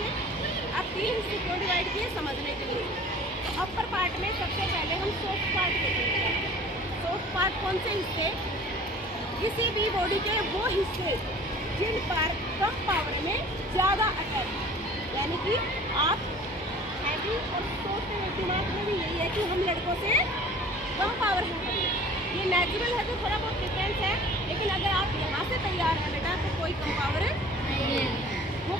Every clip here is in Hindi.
देखिए अब 3 हिस्से क्यों डिवाइड किए समझने के लिए। तो अपर पार्ट में सबसे पहले हम सॉफ्ट पार्ट देखेंगे। सॉफ्ट पार्ट कौन से हिस्से, किसी भी बॉडी के वो हिस्से जिन पर कम पावर में ज़्यादा अटैक, यानी कि आप हैवी और सोचते हैं दिमाग में भी यही है कि हम लड़कों से कम पावर में करें। ये नेचुरल है तो थोड़ा बहुत डिफरेंस है, लेकिन अगर आप यहाँ से तैयार हैं बेटा तो कोई कम पावर नहीं है। वो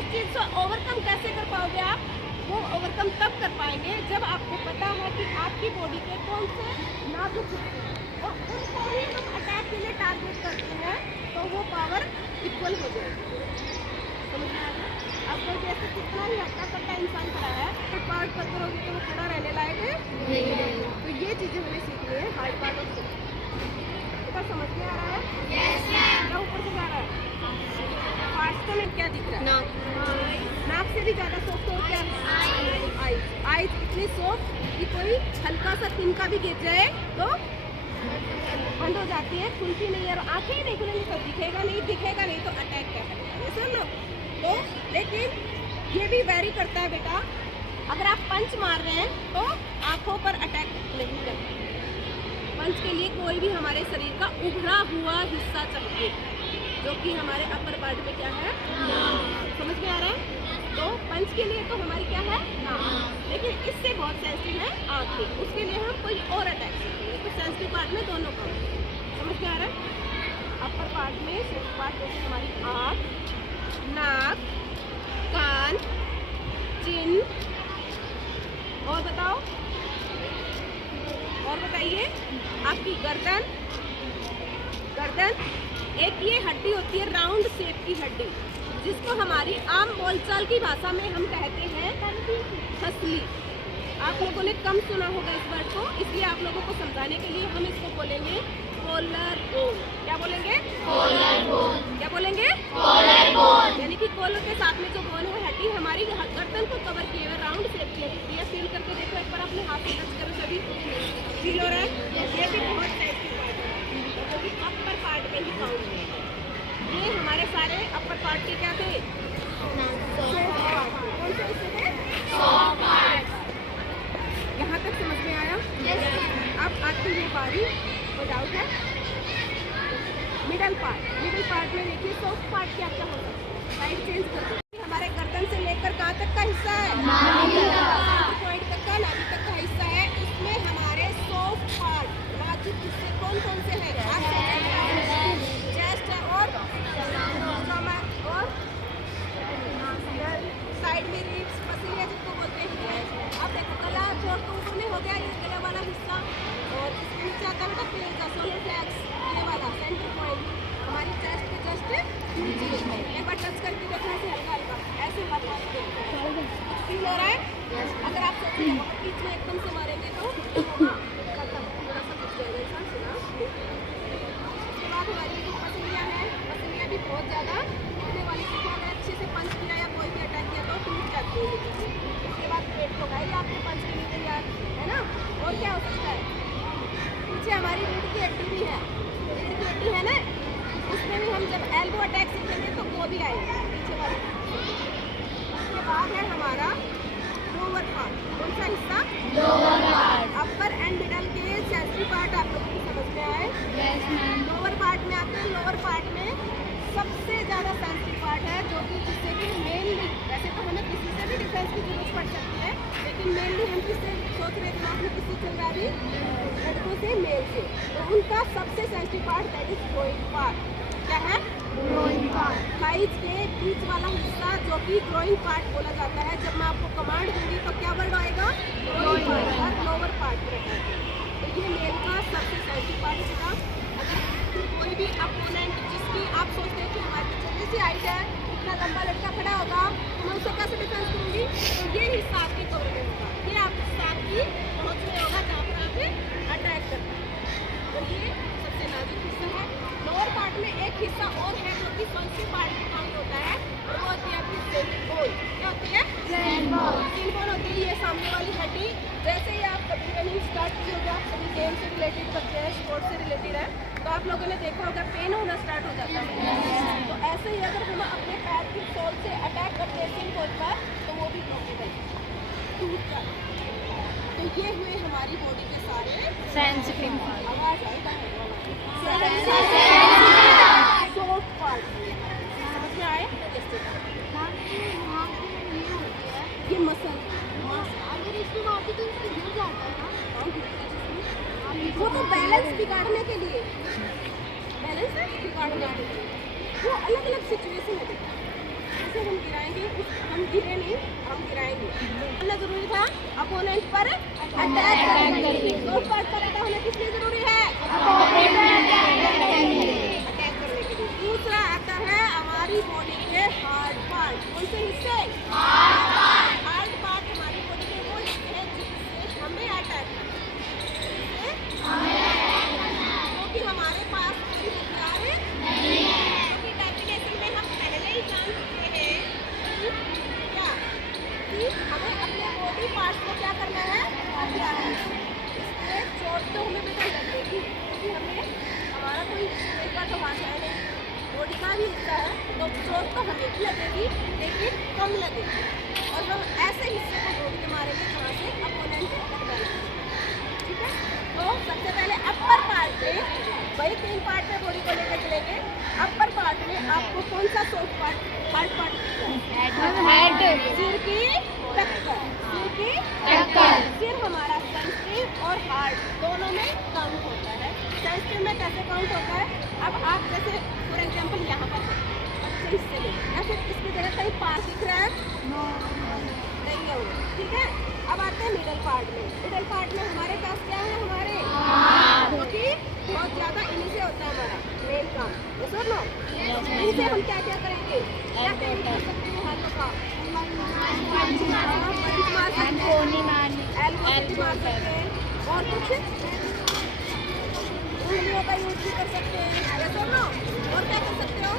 उस चीज़ को ओवरकम कैसे कर पाओगे आप, वो ओवरकम तब कर पाएंगे जब आपको पता है कि आपकी बॉडी के कौन से नाजुक हिस्से हैं और उनको ही हम अटैक के लिए टारगेट करते हैं तो वो पावर इक्वल हो जाएगी। समझ में आ गया? अब कोई जैसे कितना ही हट्टा कट्टा इंसान खड़ा है तो पार्ट पर करोगे तो वो खड़ा रहने लायक है। तो ये चीज़ें हमें सीखनी है हार्ड पार्ट ऑफ बेटा। समझ में आ रहा है? क्या ऊपर से जा रहा है? पार्ट्स में क्या दिख रहा है? नाक से भी ज़्यादा सॉफ्ट हो क्या? आईज इतनी सॉफ्ट कि कोई हल्का सा तिनका भी गिर जाए तो बंद हो जाती है, खुलती नहीं है। और आंखें ही नहीं खुलेंगी तो दिखेगा नहीं तो अटैक क्या करेगा, ये सुन लो। तो लेकिन ये भी वेरी करता है बेटा, अगर आप पंच मार रहे हैं तो आंखों पर अटैक नहीं करता। पंच के लिए कोई भी हमारे शरीर का उभरा हुआ हिस्सा चाहिए, जो कि हमारे अपर पार्ट में क्या है, समझ में आ रहा है? तो पंच के लिए तो हमारी क्या है, लेकिन इससे बहुत सेंसिटिव है आंखें, उसके लिए हम कोई और अटैक करेंगे। तो सेंसिटिव पार्ट में दोनों काम, समझ में आ रहा है? अपर पार्ट में सेंसिटिव पार्ट जैसे हमारी आँख, नाक, कान, चिन, और बताओ, और बताइए आपकी गर्दन। एक ये हड्डी होती है राउंड शेप की हड्डी, जिसको हमारी आम बोलचाल की भाषा में हम कहते हैं हंसली। आप लोगों ने कम सुना होगा इस वर्ड को, इसलिए आप लोगों को समझाने के लिए हम इसको बोलेंगे कॉलर बोन। क्या बोलेंगे? Collar bone. क्या बोलेंगे? Collar bone. यानी कि कॉलर के साथ में जो बोन है हड्डी हमारी गर्दन को कवर किए हुए राउंड शेप की हड्डी है। फील करके देखो एक बार, अपने हाथ से टच करो, सभी फील हो रहा है? ये भी बहुत सेंसिटिव पार्ट है, जो कि अपर पार्ट में ही काउंट है। ये हमारे सारे अपर पार्ट के क्या थे? कौन से हिस्से थे? यहाँ तक समझ में आया? अब आती है बारी, कोई डाउट है? मिडल पार्ट में देखिए सॉफ्ट पार्ट क्या क्या होता है। साइड चेंज कर दो। हमारे गर्दन से लेकर कहाँ तक का हिस्सा है? पॉइंट तक का, नाभि तक का हिस्सा है। इसमें हमारे सॉफ्ट पार्ट नाजुक हिस्से कौन कौन से हैं? चेस्ट है और साइड में रिब्स, पसलियाँ जिसको बोलते हैं। अब देखो गला जोड़ तो ऊपर में हो गया, ये गला वाला हिस्सा, और इसके नीचे आता है बेटा प्लेजा, सोलर फ्लैक्स, ये वाला सेंटर पॉइंट हमारी चेस्ट के जस्ट नीचे। एक बार टच करके देखना से हल्का ऐसे हाथ फील हो रहा है? अगर आप सोचें बीच में एकदम से मारेंगे तो थोड़ा सा कुछ जाएगा इंसान सुना। उसके बाद हमारी पसलियाँ हैं, पसलियाँ भी बहुत ज़्यादा दिखने वाली चीज़ें, अगर अच्छे से पंच किया या कोई भी अटैक किया तो टूट जाती है। उसके बाद पेट को भाई आपको पंच के लिए तैयार है ना। और क्या हो सकता है? पीछे हमारी रीढ़ की हड्डी भी है, रीढ़ की हड्डी है ना, उसमें भी हम जब एल्बो अटैक सीखेंगे तो वो भी आएगा पीछे वाली। उसके बाद है हमारा लोअर पार्ट। कौन सा हिस्सा? Lower part. Upper and middle के सेंसिटिव पार्ट आप लोगों को समझ में आए? लोअर पार्ट में आते हैं। लोअर पार्ट में सबसे ज़्यादा सेंसिटिव पार्ट है, जो कि जिससे कि मेनली, वैसे तो हमें किसी से भी डिफेंस की जरूरत पड़ सकती है, लेकिन मेनली हम किससे सोच रहे दिमाग में, किससे चल रहा है अभी? लड़कों से, मेल से। तो उनका सबसे sensitive part that is growing part. क्या है? Growing part. थाइज के बीच वाला हिस्सा जो कि ग्रोइंग पार्ट बोला जाता है। जब मैं आपको कमांड दूंगी तो क्या वर्ड आएगा? ग्रोइंग पार्ट और लोअर पार्ट रहता है। तो ये मेल का सबसे सेंसिटिव पार्ट है। अगर कोई भी अपोनेंट जिसकी आप सोचते हैं कि हमारी छोटी सी हाइट है, इतना लंबा लड़का खड़ा होगा, तो मैं उससे कैसे डिफेंस करूँगी? तो ये हिस्सा आपके कवर में होगा, ये आपकी पहुँच में होगा जहाँ पर आप अटैक करते हैं। तो ये सबसे नाजुक हिस्सा है। लोअर पार्ट में एक हिस्सा और है जो कि सेंसिटिव पार्ट में काउंट होता है, और वो होती है आपकी सेन बोन। क्या होती है? सेन बोन होती है। ये सामने वाली हड्डी, जैसे ही आप कभी रनिंग स्टार्ट की होगी, आप सभी फुटबॉल से रिलेटेड बच्चे हैं, स्पोर्ट्स से रिलेटेड है, तो आप लोगों ने देखा होगा पेन होना स्टार्ट हो जाता है। तो ऐसे ही अगर हम अपने पैर की सोल से अटैक करते हैं सिंपल पर, तो वो भी ब्रोकेबल टूट जाता है। तो ये हुए हमारी बॉडी के सारे सेंसिटिव आवाज आएगा सॉफ्ट पार्ट समझ में आए। ये मसल अगर इसमें मारते तो इसको गिर जाता है ना। वो तो बैलेंस बिगाड़ने के लिए, बैलेंस बिगाड़ने के लिए वो अलग अलग सिचुएशन है। जैसे हम गिराएंगे, हम गिरे नहीं, हम गिराएंगे। होना जरूरी था अपोनेंट पर अटैक करने के लिए। सॉफ्ट पार्ट पर अटैक होना किस लिए जरूरी है? अटैक करने के लिए। दूसरा आता है हमारी बॉडी के हार्ड पार्ट। कौन से हिस्से? हार्ड पार्ट हमारी बॉडी के वो हिस्से हैं जिससे हमें अटैक करना है, क्योंकि हमारे पास कोई हथियार है नहीं है। क्योंकि डेफिनेशन में हम पहले ही जान चुके हैं क्या कि हमें अपने बॉडी पार्ट्स को क्या करना है? हथियार है। इसलिए चोट तो हमें बेटा लगेगी, क्योंकि हमें हमारा कोई एक बार तो भाषा है नहीं, बॉडी का भी हिस्सा है, तो चोट तो हमें भी लगेगी लेकिन कम लगेगी। और हम ऐसे हिस्से को ढूंढ के मारेंगे जहाँ से अपोनेंट लगना है। ठीक है, तो सबसे पहले अपर पार्ट में, वही 3 पार्ट में बॉडी को लेकर चलेंगे। अपर पार्ट में आपको कौन सा soft part, hard part head, सिर की टक्कर, सिर की टक्कर। सिर हमारा सेंसिटिव और हार्ड दोनों में काउंट होता है। सेंसिटिव में कैसे काउंट होता है? अब आप जैसे फॉर एग्जांपल यहाँ पर अच्छे हिस्से में या फिर इसकी जगह कहीं पार दिख रहा है नहीं है वो, ठीक है। अब आते हैं मिडल पार्ट में। मिडल पार्ट में हमारे पास क्या है? हमारे क्योंकि बहुत ज़्यादा इन्हीं से होता है हमारा मेन काम। ये सुन लो, इनसे हम क्या क्या करेंगे? क्या टेक्निक कर सकते हैं हाथों का? पंच मार सकते हैं, और कुछ उंगलियों का यूज भी कर सकते हैं। ये सुन लो, और क्या कर सकते हो?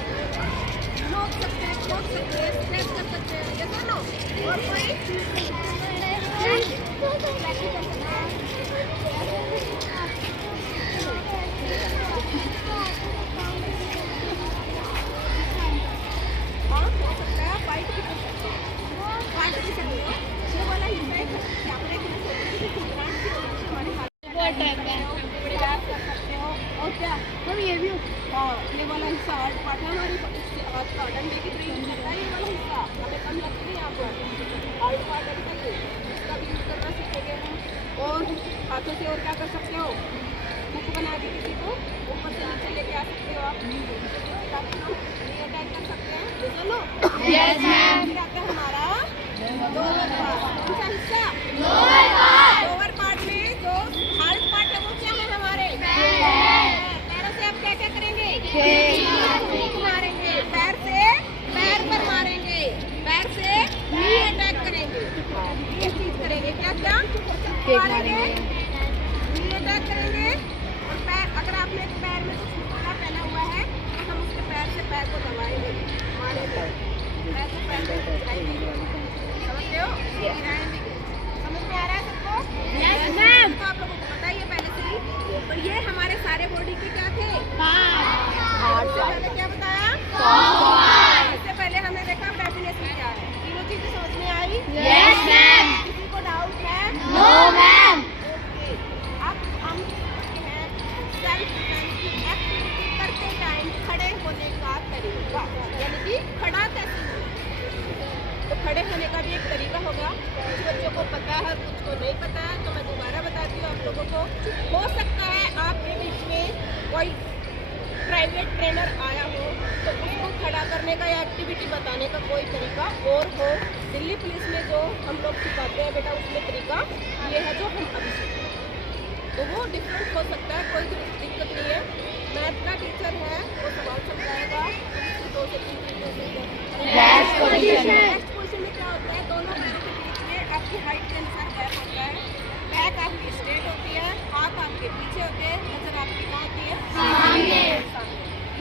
नोक सकते हैं, खोद सकते हैं, स्ट्रेच कर सकते हैं। ये सुन लो, और कोई कर सकते हैं। हाँ, हो सकता है, फाइट भी कर सकते हो, फाइट भी सकते हो। वो वाला हिस्सा है कैमरे की हमारे हाथ कर सकते हो। और क्या हम ये भी, हाँ, ये वाला हिस्सा हार्ड पार्ट है हमारी हाथ का, डंडे की ट्रेनिंग करता है। ये वाला हिस्सा हमें कम लगती है आपको, हार्ड पार्ट है बताइए, इसका भी यूज करना सीखेंगे हम। और हाथों से और क्या कर सकते हो? हुक बना के किसी को ऊपर से नीचे लेके आ सकते हो आप, ताकि हम अटैक कर सकते हैं। चलो यस मैम। फिर आता है हमारा लोअर पार्ट। कौन सा हिस्सा? Lower part. लोअर पार्ट में जो हार्ड पार्ट है वो क्या है? हमारे पैरों से आप क्या क्या करेंगे? किक मारेंगे, पैर से पैर पर मारेंगे, पैर से नी अटैक करेंगे। ये चीज करेंगे, क्या क्या मारेंगे? नी अटैक करेंगे। और पैर, अगर आपने पैर में कुछ कपड़ा पहना हुआ है तो हम उसके पैर से पैर को दबाएंगे, मारेंगे, पैर से पैर को गिराएंगे। समझते हो? गिराएंगे। समझ में आ रहा है सबको? Yes ma'am. तो आप लोगों को पता ही है पहले से ही। तो ये हमारे सारे बॉडी के क्या थे? पार्ट। पहले क्या बताया? इससे पहले हमने देखा डेफिनेशन क्या है। तीनों चीजें समझ में आई? Yes ma'am. किसी को डाउट है? No ma'am. ओके, अब हम हैं सेल्फ डिफेंस की एक्टिविटी करते टाइम खड़े होने का तरीका, यानी कि खड़ा कैसे होना। तो खड़े होने का भी एक तरीका होगा। कुछ बच्चों को पता है, कुछ को नहीं पता है, तो मैं दोबारा बताती हूँ आप लोगों को। हो सकता है आपके बीच में कोई प्राइवेट ट्रेनर आया हो तो उसको खड़ा करने का या एक्टिविटी बताने का कोई तरीका और हो। दिल्ली पुलिस में जो हम लोग सिखाते हैं बेटा, उसमें तरीका ये है जो हम अभी सीखते हैं, तो वो डिफरेंट हो सकता है, कोई दिक्कत नहीं है। मैथ का टीचर है, वो सवाल समझाएगा। 2 से 3 नेक्स्ट पोजीशन में क्या होता है? दोनों पैरों के बीच में आपकी हाइट के अनुसार गैप होता है। बैक आपकी स्ट्रेट होती है, हाथ आपके पीछे होते हैं, नजर आपकी कहाँ होती है? सामने।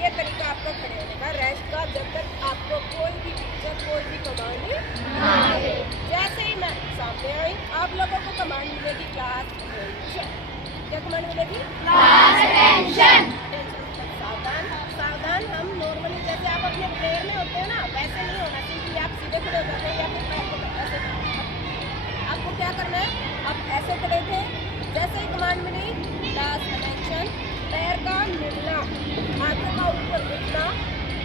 ये तरीका आपका खड़े होने का, रेस्ट का, जब तक आपको कोई भी टीचर कोई भी कमांड ना दे। जैसे ही मैं सामने आई, आप लोगों को कमांड मिलेगी क्लास, क्या कमांड मिलेगी? अटेंशन। सावधान। सावधान हम नॉर्मली जैसे आप अपने प्रेयर में होते हो ना, वैसे नहीं होना। सिंपली आप सीधे खड़े हो जाते हैं या फिर पैर को ऐसे, आपको क्या करना है? आप ऐसे खड़े थे, जैसे ही कमांड मिली क्लास अटेंशन, पैर का मिलना, हाथों का ऊपर उठना,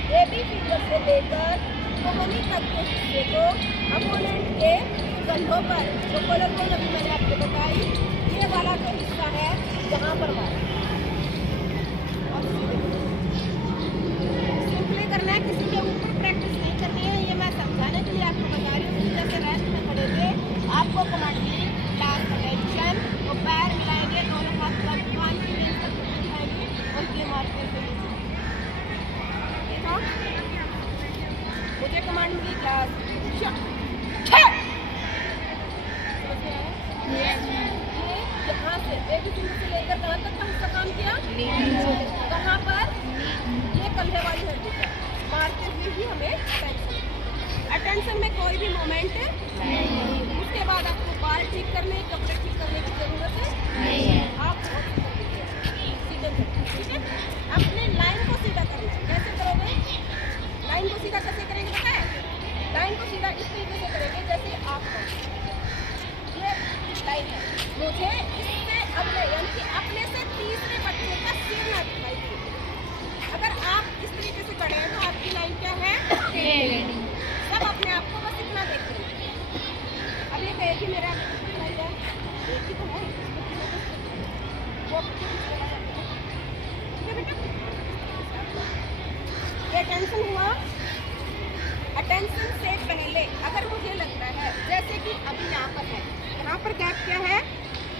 बेबी फिंगर से लेकर कोहनी तक के हिस्से को अपोनेंट के कंधों पर, जो कॉलर बोन अभी मैंने आपको बताई, ये वाला जो हिस्सा है यहाँ पर मारा। सिंपली करना है, किसी के ऊपर प्रैक्टिस नहीं करनी है। ये मैं समझाने के लिए आपको बता रही हूँ। जैसे रेस्ट में खड़े थे, आपको कमांड मिली क्लास अटेंशन, तो पैर मिलाएंगे, दोनों हाथ कान की रेंज तक उठाएंगे और ये मारते हुए नीचे। देखो, मुझे कमांड मिली क्लास यहाँ से बेबी फिंगर से लेकर कहाँ तक का हिस्सा काम किया? कहाँ पर? ये कंधे वाली हड्डी है। मारते हुए ही हमें अटेंशन में कोई भी मोमेंट नहीं। उसके बाद आपको बाल ठीक करने, कपड़े ठीक करने की जरूरत है नहीं है। आप सीधे, ठीक है? अपने लाइन को सीधा करना है। कैसे करोगे? लाइन को सीधा कैसे करेंगे पता है? लाइन को सीधा इस तरीके से करेंगे जैसे आप ये लाइन है, मुझे इससे अपने यानी कि अपने से तीसरे बच्चे का सिर ना दिखाई दे। अगर आप इस तरीके से खड़े हैं तो आपकी लाइन क्या है? सब अपने आप को बस इतना देखें। अब ये कहे कि मेरा एक ही तो है, वो बेटा ये टेंशन हुआ। अटेंशन से पहले अगर मुझे लगता है जैसे कि अभी यहाँ पर है, यहाँ पर गैप क्या है?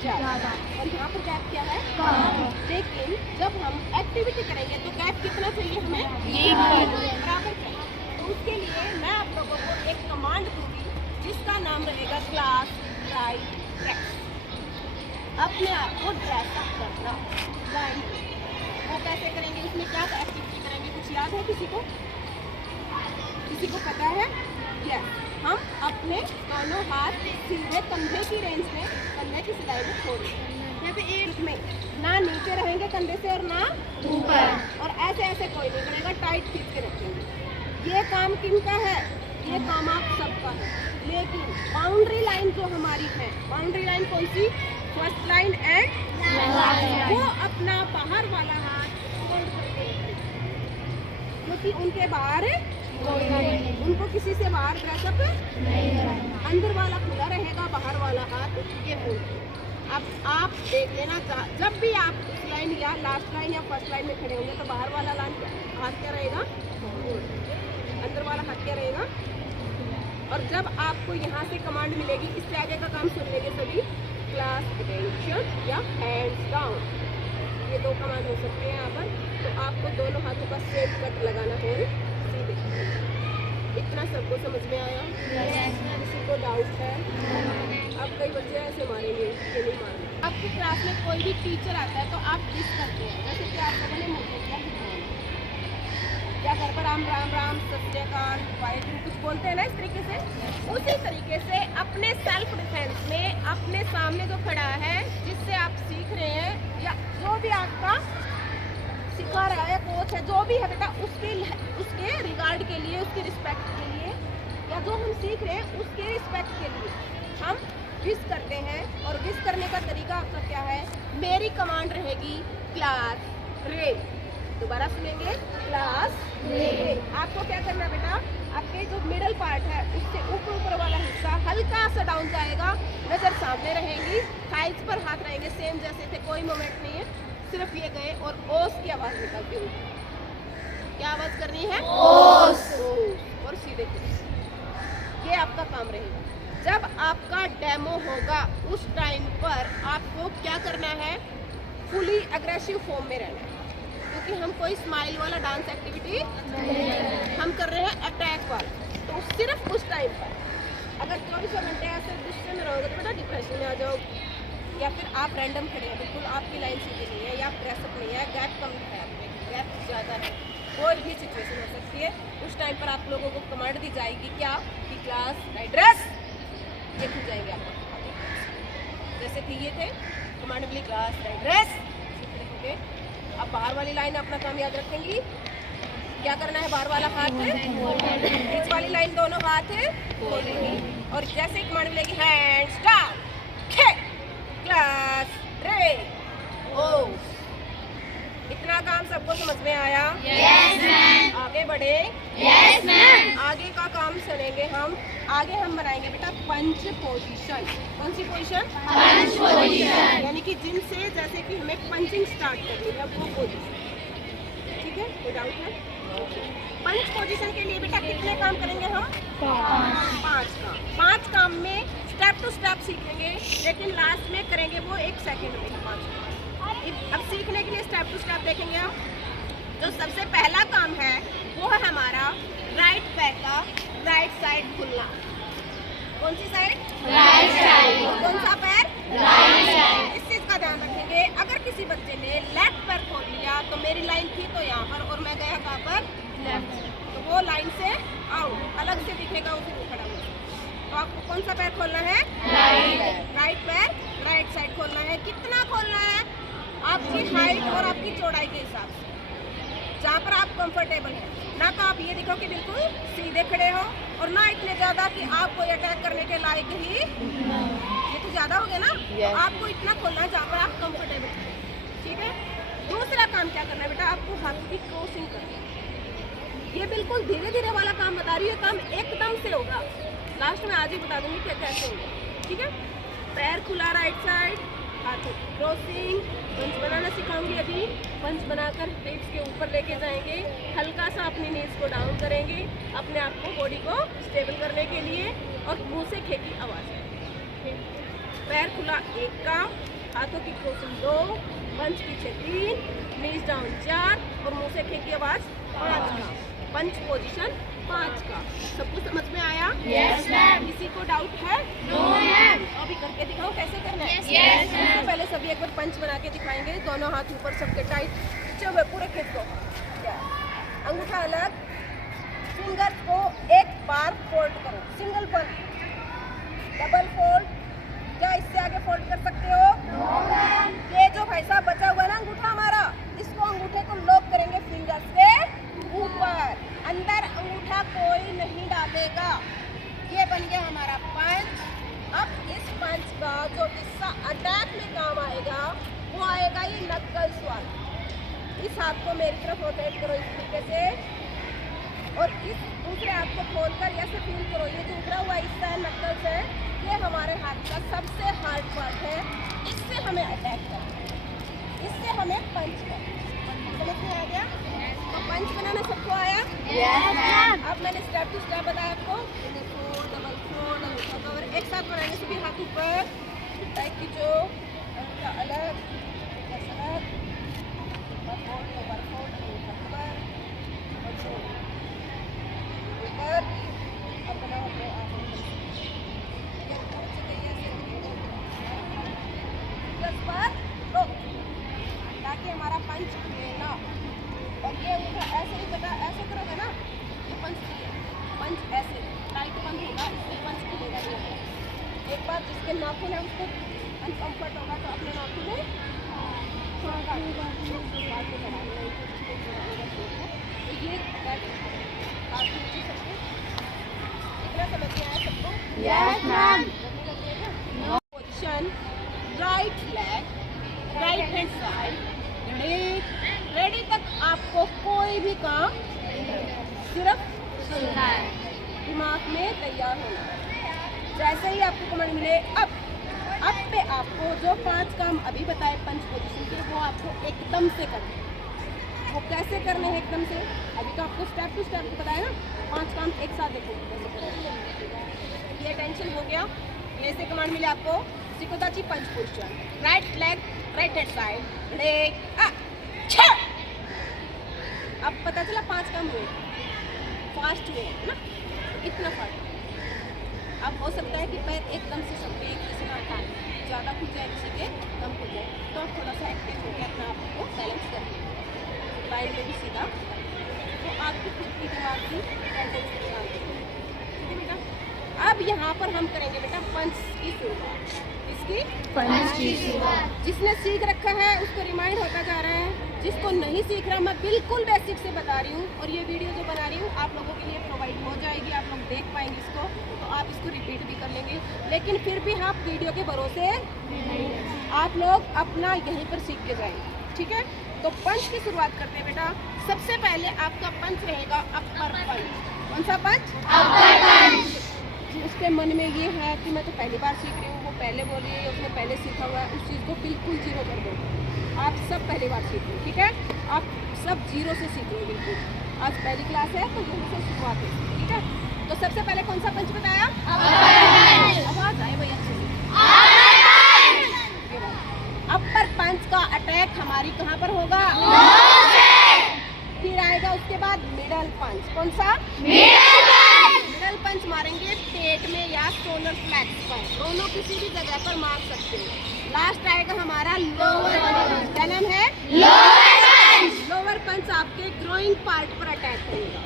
ज़्यादा, और यहाँ पर गैप क्या है? कम। लेकिन जब हम एक्टिविटी करेंगे तो गैप कितना चाहिए हमें? बराबर चाहिए। तो उसके लिए मैं आप लोगों को एक कमांड दूंगी जिसका नाम रहेगा क्लास राइट ड्रेस। अपने आप को ड्रेस अप करना। लाइन वो कैसे करेंगे? इसमें क्या एक्टिविटी करेंगे? कुछ याद है किसी को? किसी को पता है? यस, हम अपने दोनों हाथ सीधे कंधे की रेंज में, कंधे की सिलाई में छोड़ेंगे। एक में ना नीचे रहेंगे कंधे से और ना ऊपर, और ऐसे ऐसे कोई नहीं करेगा, टाइट खींच के रखेंगे। ये काम किनका है? ये काम आप सबका है। लेकिन बाउंड्री लाइन जो हमारी है, बाउंड्री लाइन कौन सी? फर्स्ट लाइन एंड वो अपना बाहर वाला हाथ फोल्ड करके रखेंगे, क्योंकि उनके बाहर उनको किसी से बाहर ड्रेसअप अंदर वाला खुला रहेगा, बाहर वाला हाथ ये फोल्ड। अब आप देख लेना, जब भी आप इस लाइन या लास्ट लाइन या फर्स्ट लाइन में खड़े होंगे तो बाहर वाला लाइन हाथ क्या रहेगा? अंदर वाला हाथ क्या रहेगा? और जब आपको यहाँ से कमांड मिलेगी, इससे आगे का काम सुन लेंगे सभी, क्लास अटेंशन या हैंड्स डाउन, ये दो कमांड हो सकते हैं यहाँ पर। तो आपको दोनों हाथों का सेम कट लगाना है सीधे। इतना सबको समझ में आया? किसी को डाउट है? अब कई बच्चे ऐसे मारेंगे, ये नहीं मारेंगे। आपकी क्लास में कोई भी टीचर आता है तो आप डिस करते हैं, जैसे कि आप लोगों ने मुझे किया या घर पर राम राम राम, सत श्री अकाल, वाहिगुरू कुछ बोलते हैं ना इस तरीके से। उसी तरीके से अपने सेल्फ डिफेंस में अपने सामने जो खड़ा है, जिससे आप सीख रहे हैं या जो भी आपका सिखा रहा है, कोच है, जो भी है बेटा, उसके रिगार्ड के लिए, उसकी रिस्पेक्ट के लिए, या जो हम सीख रहे हैं उसके रिस्पेक्ट के लिए हम विश करते हैं। और विश करने का तरीका आपका क्या है? मेरी कमांड रहेगी क्लास रे। दोबारा सुनेंगे, क्लास रे। आपको क्या करना है बेटा? आपके जो मिडल पार्ट है उससे ऊपर वाला हिस्सा हल्का सा डाउन जाएगा, नजर सामने रहेगी, थाइस पर हाथ रहेंगे सेम जैसे थे, कोई मोमेंट नहीं है, सिर्फ ये गए और ओस की आवाज निकलती हुई। क्या आवाज करनी है? ओस। और सीधे ये आपका काम रहेगा। जब आपका डेमो होगा उस टाइम पर आपको क्या करना है? फुली अग्रेसिव फॉर्म में रहना है, क्योंकि हम कोई स्माइल वाला डांस एक्टिविटी हम कर रहे हैं अटैक वाला। तो सिर्फ उस टाइम पर अगर 24 घंटे ऐसे गुस्से में रहोगे तो बेटा डिप्रेशन में आ जाओगे, या फिर आप रैंडम खड़े हैं, बिल्कुल आपकी लाइन सीधी नहीं है, या ड्रेसअप नहीं है, गैप कम है, गैप ज़्यादा है, कोई भी सिचुएशन हो सकती है। उस टाइम पर आप लोगों को कमांड दी जाएगी क्या? कि क्लास राइट ड्रेस, ये खुल जाएंगे आप। जैसे जैसे कि ये थे कमांडेबली ग्लास राइट ड्रेस देखोगे। अब बाहर वाली लाइन अपना काम याद रखेंगी। क्या करना है, बाहर वाला हाथ है बीच वाली लाइन दोनों हाथ है खोलेंगे और जैसे ही कमांड मिलेगी हैंड्स डाउन क्लास ड्रेस ओ। इतना काम सबको समझ में आया? Yes ma'am. आगे बढ़े? Yes ma'am. आगे का काम सुनेंगे हम। आगे हम बनाएंगे बेटा पंच पोजीशन। कौन सी पोजीशन? पंच पोजीशन। यानी कि जिनसे जैसे कि हमें पंचिंग स्टार्ट करनी है वो पोजीशन। ठीक है, कोई डाउट है? पंच पोजीशन के लिए बेटा कितने काम करेंगे हम? 5 काम। 5 काम में स्टेप टू स्टेप सीखेंगे लेकिन लास्ट में करेंगे वो 1 सेकेंड में 5 काम। अब सीखने के लिए स्टेप टू स्टेप देखेंगे हम। जो सबसे पहला काम है वो है हमारा राइट पैर का राइट साइड खुलना। कौन सी साइड? Right side. कौन सा पैर? Right side. इस चीज का ध्यान रखेंगे। अगर किसी बच्चे ने लेफ्ट पैर खोल लिया तो मेरी लाइन थी तो यहाँ पर और मैं गया कहाँ पर? लेफ्ट। तो वो लाइन से आउट अलग से दिखेगा उसे खड़ा हुआ। तो आपको कौन सा पैर खोलना है? राइट पैर राइट साइड खोलना है। कितना खोलना है? आपकी हाइट और आपकी चौड़ाई के हिसाब से जहाँ पर आप कंफर्टेबल हैं। ना तो आप ये दिखो कि बिल्कुल सीधे खड़े हो और ना इतने ज़्यादा कि आप कोई अटैक करने के लायक ही, ये तो ज़्यादा हो गया ना। तो आपको इतना खोलना है जहाँ पर आप कंफर्टेबल हैं। ठीक है। दूसरा काम क्या करना है बेटा, आपको हाथ की क्रॉसिंग करनी है। ये बिल्कुल धीरे धीरे वाला काम बता रही है, काम एकदम से होगा। लास्ट में आज ही बता दूंगी क्या कैसे होगा। ठीक है। पैर खुला राइट साइड, हाथों की क्रॉसिंग, पंच बनाना सिखाऊंगी अभी। पंच बनाकर हिप्स के ऊपर लेके जाएंगे, हल्का सा अपनी नीज को डाउन करेंगे अपने आप को बॉडी को स्टेबल करने के लिए और मुंह से खेकी आवाज आएगी। पैर खुला 1 काम, हाथों की क्रॉसिंग 2, पंच पीछे 3, नीज डाउन 4 और मुंह से खेकी आवाज 5 काम। पंच पोजीशन 5 का। सबको समझ में आया? Yes ma'am. किसी को डाउट है? No ma'am. अभी करके दिखाओ कैसे करना है। Yes ma'am. सबसे पहले सभी एक बार पंच बना के दिखाएंगे। दोनों हाथ ऊपर सबके टाइट चलो पूरे खींच दो। अंगूठा अलग, फिंगर्स को एक बार फोल्ड करो, सिंगल वन, डबल फोल्ड। क्या इससे आगे फोल्ड कर सकते हो? No ma'am. ये जो भाई साहब बचा हुआ है ना अंगूठा हमारा, इसको अंगूठे को लॉक करेंगे फिंगर्स के ऊपर, अंदर अंगूठा कोई नहीं डालेगा। ये बन गया हमारा पंच। अब इस पंच का जो हिस्सा अटैक में काम आएगा वो आएगा ये नक्कल्स वाला। इस हाथ को मेरी तरफ रोटेट करो इस तरीके से और इस दूसरे हाथ को खोलकर ऐसे फील करो। ये जो उभरा हुआ हिस्सा है नक्कल्स है, ये हमारे हाथ का सबसे हार्ड पार्ट है। इससे हमें अटैक करना है, इससे हमें पंच करना है। समझ में आ गया? तो पंच बनाना सबको आया? Yes ma'am. अब मैंने स्टेप टू स्टेप बताया आपको। फोल्ड, डबल फोल्ड, अंगूठा कवर एक साथ बनाएंगे। सभी हाथ ऊपर, टाइट खींचो, अंगूठा अलग, ऐसा अलग, ऊपर फोल्ड, ऊपर फोल्ड, अंगूठा कवर और छोड़ ऊपर। अब बनाओ अपने आप पर रोक ताकि हमारा पंच खुले ना। और ये अंगूठा ऐसे ही बेटा ऐसे करोगे ना, ये पंच पंच ऐसे टाइट बंद होगा, इससे पंच खुलेगा नहीं। एक बार जिसके नाखून है उसको अनकम्फर्ट होगा तो अपने नाखून में थोड़ा तो ये हाथ नीचे करके इतना समझ में आया सबको? Yes ma'am. Position right leg right hand side, ready तक आपको कोई भी काम सिर्फ दिमाग में तैयार होना है। जैसे ही आपको कमांड मिले अब पे आपको जो 5 काम अभी बताए पंच पोजीशन के वो आपको एकदम से करने हैं। वो कैसे करने हैं एकदम से? अभी तो आपको स्टेप टू स्टेप बताया ना, 5 काम एक साथ देखो कैसे करना। ये टेंशन हो गया। ऐसे कमांड मिले आपको सिकोदाची punch position, right leg right hand side, leg अब पता चला 5 काम हुए, फास्ट हुए ना, इतना फास्ट। अब हो सकता है कि पैर एकदम से सबके एक जैसे ना उठाएं, ज़्यादा खुल जाए किसी के कम खुल जाए, तो आप थोड़ा सा एक्टिव होकर अपने आप को बैलेंस करें, लाइन में भी सीधा, तो आपकी खुद की दिमाग की टेंडेंसी काम करें। ठीक है बेटा? अब यहाँ पर हम करेंगे बेटा पंच की शुरुआत। इसकी पंच की शुरुआत। जिसने सीख रखा है उसको रिमाइंड होता जा रहा है, जिसको नहीं सीख रहा मैं बिल्कुल बेसिक से बता रही हूँ, और ये वीडियो जो बना रही हूँ आप लोगों के लिए प्रोवाइड हो जाएगी, आप लोग देख पाएंगे इसको, तो आप इसको रिपीट भी कर लेंगे। लेकिन फिर भी आप वीडियो के भरोसे आप लोग अपना यहीं पर सीख के जाएंगे, ठीक है। तो पंच की शुरुआत करते हैं बेटा। सबसे पहले आपका पंच रहेगा अपर पंच। कौन सा पंच? अपर पंच। उसके मन में ये है कि मैं तो पहली बार सीख रही हूँ, वो पहले बोल रही है, उसने पहले सीखा हुआ है, उस चीज़ को बिल्कुल जीरो कर दो। आप सब पहली बार सीख रहे हो, ठीक है। आप सब जीरो से सीख रहे हो बिल्कुल। आज पहली क्लास है तो यहीं से शुरुआत है, ठीक है। तो सबसे पहले कौन सा पंच बताया? आवाज आए भाई अच्छे से। अपर पंच का अटैक हमारी कहाँ पर होगा? फिर आएगा उसके बाद मिडल पंच। कौन सा? मिडल पंच मारेंगे पेट में या सोलर फ्लेक्स पर, दोनों किसी भी जगह पर मार सकते हैं। लास्ट आएगा हमारा लोअर पंच। क्या नाम है? लोअर पंच आपके ग्रोइंग पार्ट पर अटैक करेगा।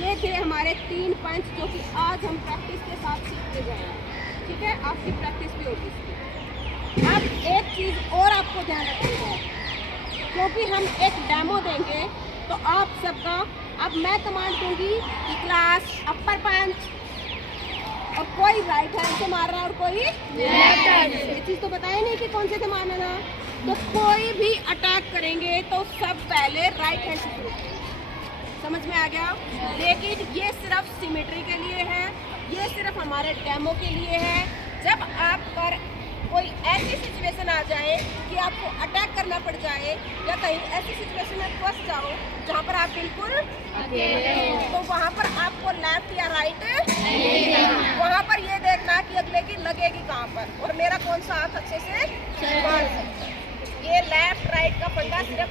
ये थे हमारे 3 पंच जो कि आज हम प्रैक्टिस के साथ सीखते जाएंगे, ठीक है। आपकी प्रैक्टिस भी होगी इसकी। अब एक चीज़ और आपको ध्यान रखनी है, क्योंकि हम एक डेमो देंगे तो आप सबका, अब मैं कमांड दूंगी कि क्लास अपर पंच, और कोई राइट हैंड से मार रहा है और कोई लेफ्ट हैंड से। ये चीज़ तो बताया नहीं कि कौन से से मारना था। तो कोई भी अटैक करेंगे तो सब पहले राइट हैंड से शुरू करेंगे। समझ में आ गया? लेकिन ये सिर्फ सिमेट्री के लिए है, ये सिर्फ हमारे डेमो के लिए है। जब आप पर कोई ऐसी सिचुएशन आ जाए कि आपको अटैक करना पड़ जाए, या कहीं ऐसी सिचुएशन में फंस जाओ जहाँ पर आप बिल्कुल तो वहाँ पर आपको लेफ्ट या राइट, वहाँ पर ये देखना कि अगले की लगेगी कहाँ पर, और मेरा कौन सा हाथ अच्छे से मार सकता है। ये लेफ्ट राइट का फंडा सिर्फ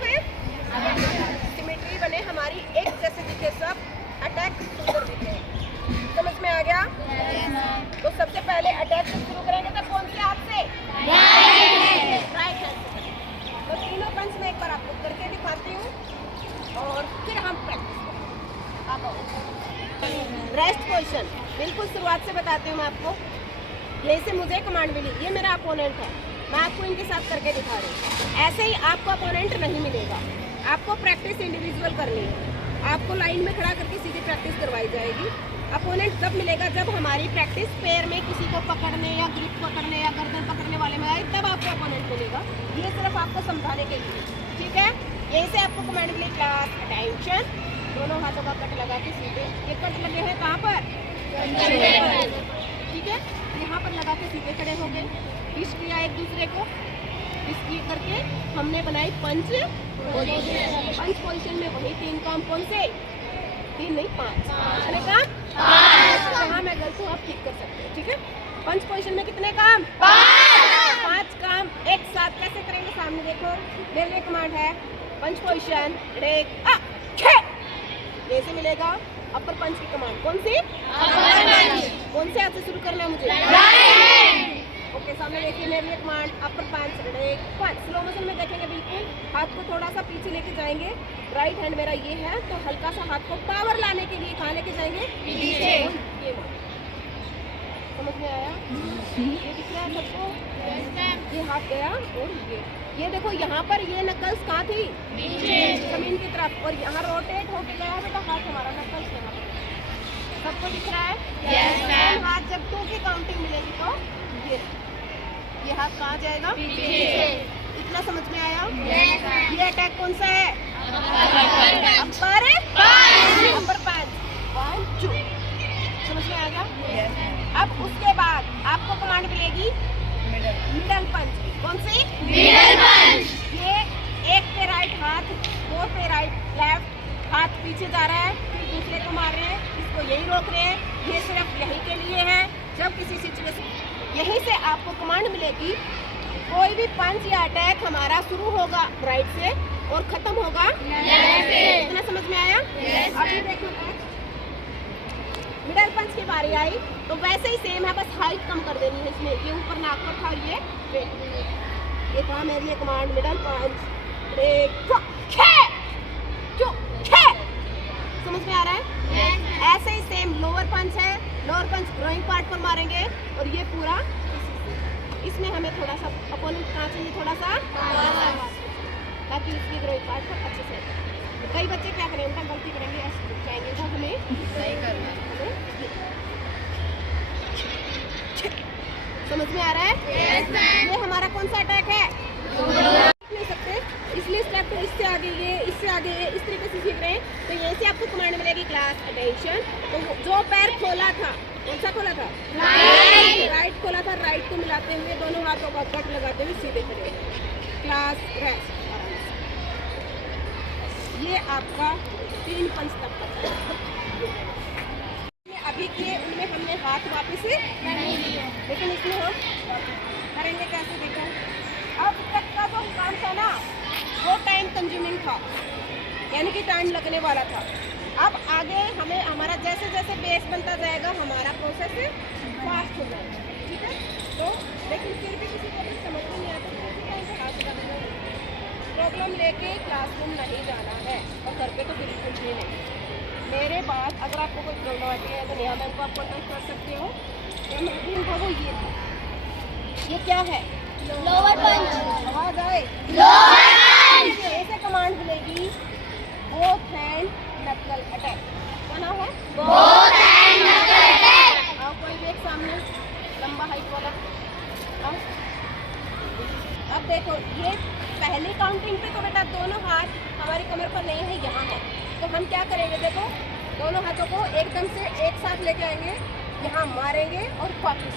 सिमेट्री बने, हमारी एक जैसे दिखे, सब अटैक सुंदर दिखे। समझ में आ गया? तो सबसे पहले अटैक से शुरू करेंगे तो कौन से हाथ से? राइट हैंड से। तो तीनों पंच में एक बार आपको करके दिखाती हूँ और फिर हम प्रैक्टिस करेंगे। आप आओ। रेस्ट पोजीशन बिल्कुल शुरुआत से बताती हूँ मैं आपको। ये से मुझे कमांड मिली, ये मेरा अपोनेंट है, मैं आपको इनके साथ करके दिखा रही हूँ। ऐसे ही आपको अपोनेंट नहीं मिलेगा, आपको प्रैक्टिस इंडिविजुअल करनी है। आपको लाइन में खड़ा करके सीधी प्रैक्टिस करवाई जाएगी। अपोनेंट तब मिलेगा जब हमारी प्रैक्टिस पैर में किसी को पकड़ने या ग्रिप पकड़ने या गर्दन पकड़ने वाले में आए, तब आपको अपोनेंट मिलेगा। ये सिर्फ आपको समझाने के लिए, ठीक है। यहीं से आपको कमांड मिली क्लास अटेंशन, दोनों हाथों का कट लगा के सीधे, ये कट लगे हैं कहाँ पर? ठीक है, यहाँ पर लगा के सीधे खड़े हो गए, फिश किया एक दूसरे को, फिश किए करके हमने बनाई पंच पोजीशन। पंच पोजीशन में वही 3 काम, कौन से? 3 नहीं 5 कितने काम? 5। हाँ मैं गलत हूँ, आप ठीक कर सकते हो, ठीक है। पंच पोजीशन में कितने काम? 5 काम एक साथ कैसे करेंगे? सामने देखो, मेरे लिए कमांड है पंच पोजीशन ऐसे मिलेगा। अपर पंच की कमांड कौन सी? कौन से हाथ से शुरू करना है मुझे? ओके, सामने देखिए मेरे लिए कमांड अपर पंच। स्लो मोशन में देखेंगे, बिल्कुल हाथ को थोड़ा सा पीछे लेके जाएंगे। राइट हैंड मेरा ये है, तो हल्का सा हाथ को पावर लाने के लिए कहाँ लेके जाएंगे? पीछे। ये समझ में आया? ये दिख रहा है सबको? ये हाथ गया, और ये देखो यहाँ पर ये नकल्स कहाँ थी? जमीन की तरफ, और यहाँ रोटेट होके गया है बेटा हाथ हमारा, नकल्स यहाँ पर। सबको दिख रहा है? हाथ जब 2 की काउंटिंग मिलेगी तो ये हाथ कहाँ जाएगा? पीछे। इतना समझ में आया? ये अटैक कौन सा है? अपर पंच। 1 2 समझ में आ गया? अब उसके बाद आपको कमांड मिलेगी मिडल पंच। कौन सी? मिडल पंच। ये एक पे राइट हाथ, 2 पे राइट लेफ्ट हाथ पीछे जा रहा है, फिर दूसरे को मार रहे हैं, इसको यही रोक रहे हैं। ये सिर्फ यही के लिए है, जब किसी सिचुएशन, यहीं से आपको कमांड मिलेगी कोई भी पंच या अटैक हमारा शुरू होगा राइट से और खत्म होगा लेफ्ट से। इतना समझ में आया? अभी देखो मिडल पंच की बारी आई तो वैसे ही सेम है, बस हाइट कम कर देनी है इसमें। ये ऊपर नाक पर था और ये था मेरे लिए कमांड मिडल पंच। समझ में आ रहा है? ऐसे ही सेम लोअर पंच है, लोअर पंच ग्रोइंग पार्ट पर मारेंगे और ये पूरा इसमें हमें थोड़ा सा अपोनेंट कहाँ चाहिए, थोड़ा सा ताकि इसकी ग्रोइंग पार्ट पर अच्छे से। कई बच्चे क्या करेंगे, उनका गलती करेंगे, ऐसे रुक जाएंगे, वो हमें नहीं करना है। समझ में आ रहा है? ये हमारा कौन सा अटैक है? नहीं सकते, इसलिए स्टेप को इससे आगे ये, इससे आगे ये, इस तरीके से सीख रहे हैं। तो यहीं से आपको कमांड मिलेगी क्लास अटेंशन। तो जो पैर खोला था, कौन सा खोला था? राइट खोला था, राइट को मिलाते हुए दोनों हाथों का कट लगाते हुए सीधे खड़े। Class rest. ये आपका 3 पंच तक का अभी किए, उनमें हमने हाथ वापस नहीं लिए, लेकिन इसमें हम करेंगे कैसे, देखो। अब तक का जो काम था ना, वो टाइम कंज्यूमिंग था, यानी कि टाइम लगने वाला था। अब आगे हमें हमारा जैसे जैसे बेस बनता जाएगा, हमारा प्रोसेस फास्ट हो जाएगा, ठीक है। तो लेकिन फिर भी किसी को भी समझ में नहीं आता, प्रॉब्लम लेके क्लासरूम नहीं जाना है, और घर पे तो बिल्कुल भी नहीं। मेरे बाद अगर आपको कोई प्रॉब्लम आती है तो नेहा मैम को आप कॉन्टेक्ट कर सकते हो। तो मैम था वो ये था, ये क्या है? लोअर पंच। आवाज आए? ऐसे कमांड मिलेगी, बोथ हैंड नकल अटैक। क्या नाम है? बोथ हैंड नकल अटैक। आओ कोई भी एक सामने लंबा हाइट वाला आओ। अब देखो, ये पहली काउंटिंग पे तो बेटा दोनों हाथ हमारी कमर पर नहीं है, यहाँ है। तो हम क्या करेंगे, देखो दोनों हाथों को एकदम से एक साथ लेके आएंगे, यहाँ मारेंगे और वापस।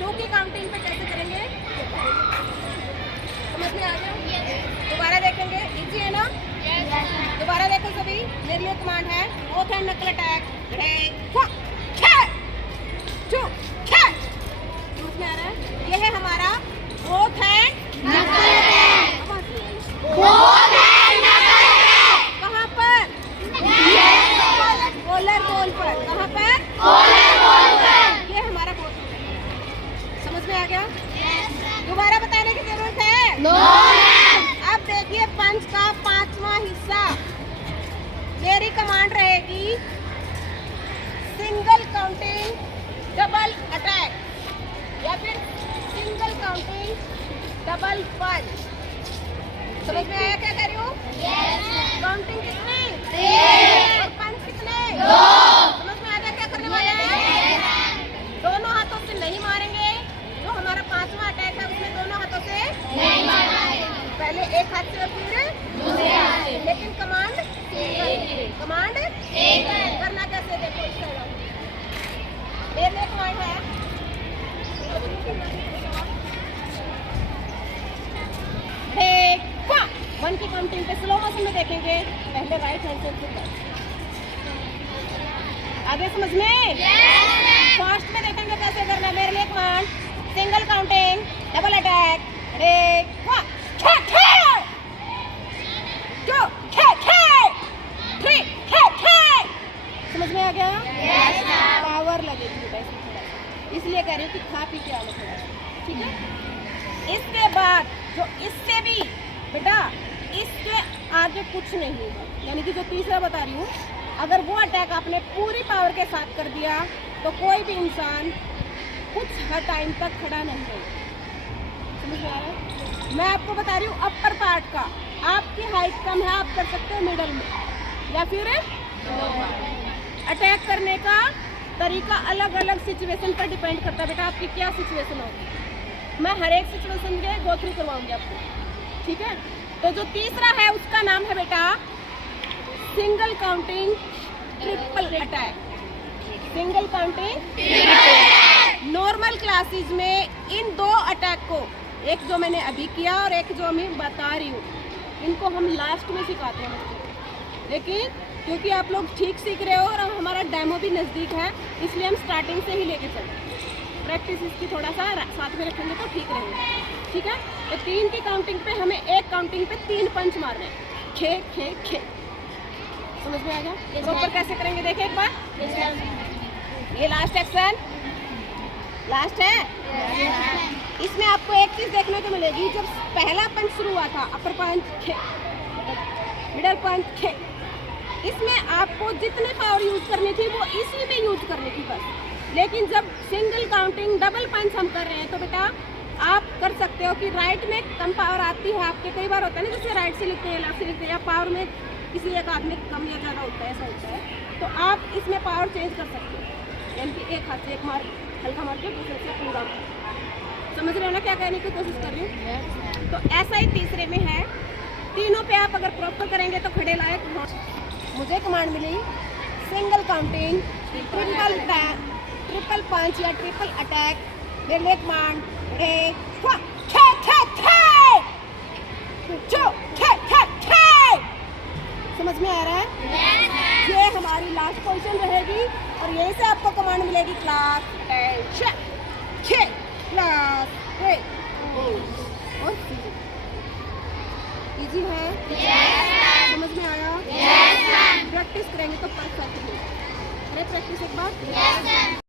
2 की काउंटिंग पे कैसे करेंगे, समझ में आ गया? दोबारा देखेंगे, इजी है ना? दोबारा देखो सभी, मेरे लिए कमांड है बोथ हैंड नकल अटैक। समझ में आ रहा है? ये है हमारा बोथ हैंड नकल अटैक। कहाँ पर? कॉलर बोन पर। कहाँ पर? ये हमारा बोथ। समझ में आ गया? दोबारा बताने की जरूरत है? अब देखिए, पंच का 5वां हिस्सा, मेरी कमांड रहेगी सिंगल काउंटिंग डबल अटैक, या फिर सिंगल काउंटिंग डबल पंच। समझ में आया क्या कर रही हूँ? काउंटिंग कितने? और पंच कितने? समझ में आ गया क्या करने वाले हैं? दोनों हाथों से नहीं मारेंगे, जो हमारा 5वां अटैक है उसमें दोनों हाथों से नहीं मारेंगे, पहले एक हाथ से और फिर दूसरे हाथ से। लेकिन कमांड करना कैसे, देखो इस साइड मेरे कमांड है, 1 की काउंटिंग पे स्लो मोशन में देखेंगे, पहले राइट हैंड से फिर लेफ्ट। आगे समझ में? फास्ट में देखेंगे कैसे करना है। मेरे लिए command single counting double attack. समझ में आ गया? पावर लगेगी बेटा इसमें थोड़ा, इसलिए कह रही हूँ कि खा पी के आना थोड़ा, ठीक है। इसके बाद जो इससे भी बेटा, इसके आगे कुछ नहीं होगा, यानी कि जो तीसरा बता रही हूँ, अगर वो अटैक आपने पूरी पावर के साथ कर दिया तो कोई भी इंसान कुछ हर टाइम तक खड़ा नहीं रहेगा। समझ में आ रहा है? मैं आपको बता रही हूँ अपर पार्ट का, आपकी हाइट कम है, आप कर सकते हो मिडल में, या फिर अटैक करने का तरीका अलग अलग सिचुएशन पर डिपेंड करता है बेटा, आपकी क्या सिचुएशन होगी। मैं हर एक सिचुएशन के गो थ्रू करवाऊंगी आपको, ठीक है। तो जो तीसरा है उसका नाम है बेटा single counting triple attack. Single counting normal classes में इन 2 अटैक को, एक जो मैंने अभी किया और एक जो मैं बता रही हूँ, इनको हम लास्ट में सिखाते हैं बच्चों को। लेकिन क्योंकि आप लोग ठीक सीख रहे हो और हमारा डेमो भी नज़दीक है, इसलिए हम स्टार्टिंग से ही लेके चलते हैं। प्रैक्टिस इसकी थोड़ा सा साथ में रखेंगे तो ठीक रहेगा, ठीक है। तो 3 की काउंटिंग पे हमें एक काउंटिंग पे 3 पंच मारने हैं, खे खे खे। समझ में आ गया? प्रॉपर कैसे करेंगे देखिए एक बार। ये लास्ट एक्शन, लास्ट है। इसमें आपको एक चीज देखने को मिलेगी, जब पहला पंच शुरू हुआ था, अपर पंच खे, मिडल पंच खे, इसमें आपको जितने पावर यूज करनी थी वो इसी में यूज करनी थी बस। लेकिन जब सिंगल काउंटिंग डबल पंच हम कर रहे हैं तो बेटा आप कर सकते हो कि राइट में कम पावर आती है आपके, कई बार होता है ना जैसे राइट से लिखते हैं लेफ्ट से लिखते हैं, या पावर में किसी एक आदमी कम या ज़्यादा होता है, ऐसा होता है, तो आप इसमें पावर चेंज कर सकते हो। यानी कि एक हाथ से एक मार हल्का मार के दूसरे से पूरा। समझ रहे हो ना क्या कहने की कोशिश कर रही हूँ? तो ऐसा ही तीसरे में है, तीनों पे आप अगर प्रॉपर करेंगे तो खड़े लायक हो। मुझे कमांड मिली सिंगल काउंटिंग, ट्रिपल पंच या ट्रिपल अटैक। मेरे लिए कमांड समझ में आ रहा है? ये हमारी लास्ट पोजीशन रहेगी और यहीं से आपको कमांड मिलेगी क्लास क्लास और इजी है? समझ में आया? प्रैक्टिस करेंगे तो परफेक्ट हो। अरे प्रैक्टिस एक बार